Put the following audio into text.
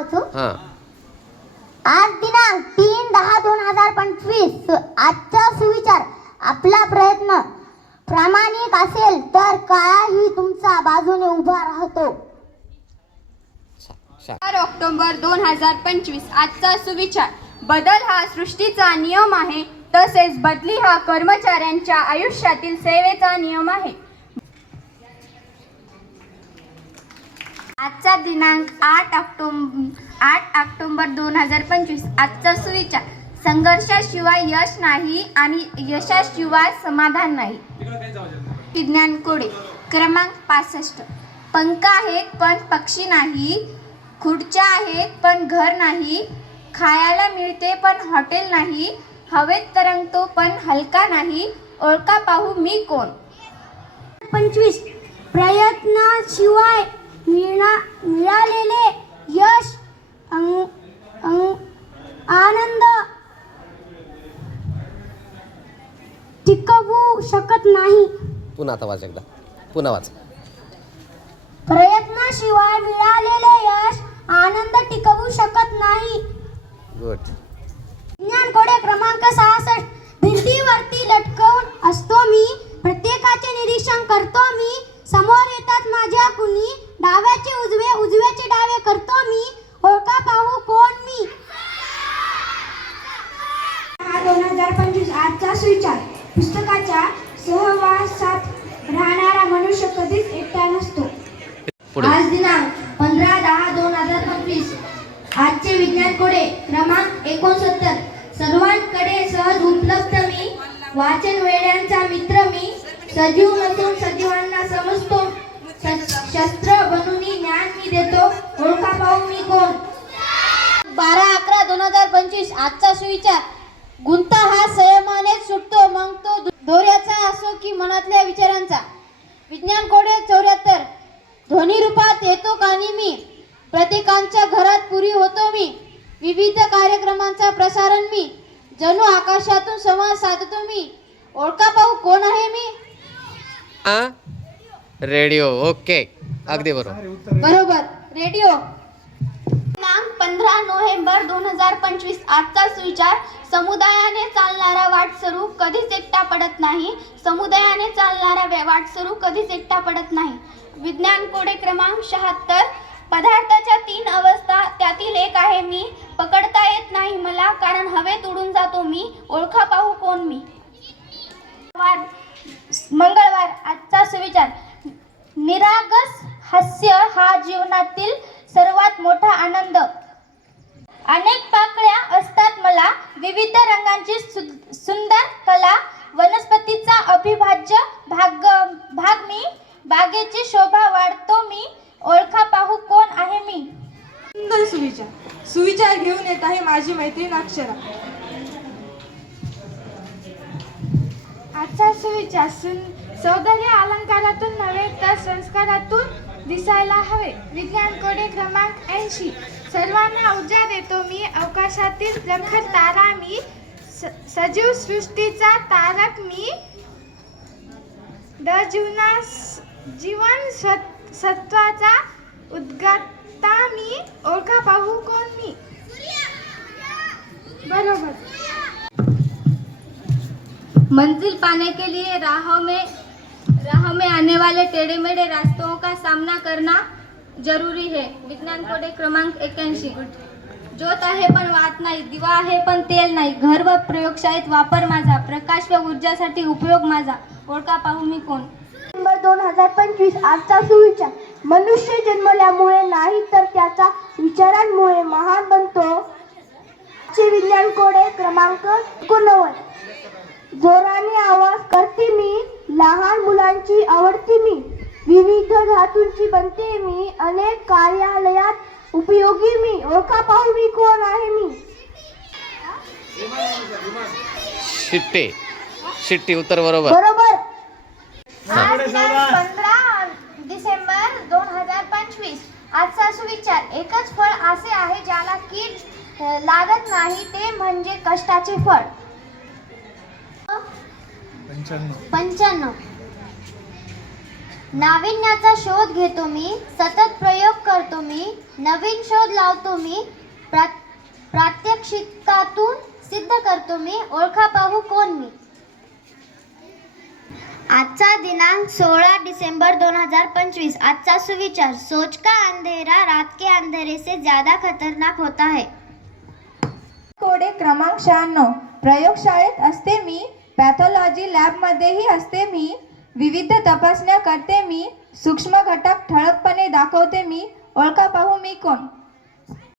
वाचू. आज दिनांक 3/10/2025. आजचा सुविचार, आपला प्रयत्न प्रामाणिक असेल तर काळही तुमच्या बाजूने उभा राहतो. 4 ऑक्टोबर 2025. आजचा सुविचार, बदल हा सृष्टीचा नियम आहे, तसेच बदली हा कर्मचाऱ्यांच्या आयुष्यातील सेवेचा नियम आहे. आजचा दिनांक 8 ऑक्टोबर 2025. आजचा सुविचार, संघर्षाशिवाय यश नाही आणि यशाशिवाय समाधान नाही. विज्ञान कोडे क्रमांक 65. पंख आहेत पण पक्षी नाही, खुर्च्या आहेत पण घर नाही, खायला मिळते पण हॉटेल नाही, हवेत तरंगतो पण हलका नाही, ओळखा पाहू मी कोण. 25. प्रयत्नाशिवाय मिळालेले यश आनंद टिकवू शकत नाही. पुन्हा आता वाच एकदा, पुन्हा वाच. प्रयत्नाशिवाय मिळालेले यश आनंद टिकवू शकत नाही. गुड. विज्ञान कोडे क्रमांक 66. भिंतीवरती लटकवून असतो मी, प्रत्येकाचे निरीक्षण करतो मी, समोर येतात माझ्या कुणी, डाव्याचे उजवे उजव्याचे डावे करतो मी, ओळखा पाहू कोण मी. 2025. आजचा सुविचार, पुस्तकाच्या सहवासात राहणारा मनुष्य कधीच एकटा नसतो. आज दिनांक 15/10/2025. आजचे विज्ञान कोडे क्रमांक 69. सर्वांकडे सहज उपलब्ध मी, वाचन वेड्यांचा मित्र मी, सजीव नसून सजीवांना समजतो, शस्त्र बनून ज्ञान मी देतो, ओळखा पाहू मी कोण. 12/11/2025. आजचा सुविचार, गुंता हा संयमानेच सुटतो, मग तो दोऱ्याचा असो की मनातल्या विचारांचा. विज्ञान कोडे 74. ध्वनी रूपात येतो कानी मी, प्रत्येकांच्या घरात पुरी होतो मी, विविध कार्यक्रमांचा प्रसारण मी, जणू आकाशातून संवाद साधतो मी, ओळखा पाहू कोण आहे मी. रेडिओ. ओके, अगदी बरोबर, रेडिओ. दिनांक 15 नोव्हेंबर 2025. आजचा सुविचार, समुदायाने चालणारा वाटसरू कधीच एकटा पडत नाही, समुदायाने चालणारा वाटसरू कधीच एकटा पडत नाही. विज्ञान कोडे क्रमांक 76. पदार्थाच्या 3 अवस्था, त्यातील एक आहे मी, पकडता येत नाही मला, कारण हवेत उडून जातो मी, ओळखा पाहू कोण मी. मंगळवार. आजचा सुविचार, निरागस हास्य हा जीवनातील सर्वात मोठा आनंद. अनेक पाकळ्या असतात मला, विविध रंगांची सुंदर कला, वनस्पतीचा अविभाज्य भाग मी, बागेची शोभा वाढतो मी, ओळखा पाहू कोण आहे मी. सुंदर सुविचार. सुविचार घेऊन येत आहे माझी मैत्रीण अक्षरा. आजचा सुविचार, सौंदर्य अलंकारातून नव्हे तर संस्कारातून दिसायला हवे. विज्ञान कोडे क्रमांक 80. सर्वांना ऊर्जा देतो मी, अवकाशातील प्रखर तारा मी, सजीव सृष्टीचा तारक मी, जीवन सत्वाचा उद्गाता मी, ओळखा पाहू कोण मी. बरोबर. मंजिल पाने के लिए राहों में आने वाले टेढ़े मेढ़े रास्तों का सामना करना जरूरी है. विज्ञान कोडे क्रमांक 81. ज्योत आहे पण वात नाही, दिवा आहे पण तेल नाही, घर व प्रयोगशाळेत वापर माझा, प्रकाश व ऊर्जासाठी उपयोग माझा, ओळखा पाहू मी कोण. 2025. आजचा सुविचार, मनुष्य जन्मल्यामुळे नाही तर त्याचा विचारांमुळे महान बनतो. विज्ञान कोडे क्रमांक 89. जोराने आवाज करते मी, लहान मुलांची आवडती मी, विविध धातूंची बनते मी, अनेक कार्यालयात उपयोगी मी, ओळखा पाहू मी कोण आहे मी. शिट्टी उत्तर बरोबर. बरोबर. आज 15 डिसेंबर 2025. आजचा सुविचार, एकच फळ असे आहे ज्याला कीड लागत नाही, ते म्हणजे कष्टाचे फळ. 95. नाविन्याचा शोध घेतो मी, सतत प्रयोग करतो मी, नवीन शोध लावतो मी, प्रात्यक्षिकातून सिद्ध करतो मी, ओळखा पाहू कोण मी. आजचा दिनांक 16 डिसेंबर 2025. आजचा सुविचार, सोच का अंधेरा रात के अंधेरे से ज्यादा खतरनाक होता है. कोडे क्रमांक 96. प्रयोगशाळेत असते मी, पॅथॉलॉजी लॅबमध्येही असते मी, विविध तपासण्या करते मी, सूक्ष्म घटक ठळकपणे दाखवते मी, ओळखा पाहू मी कोण.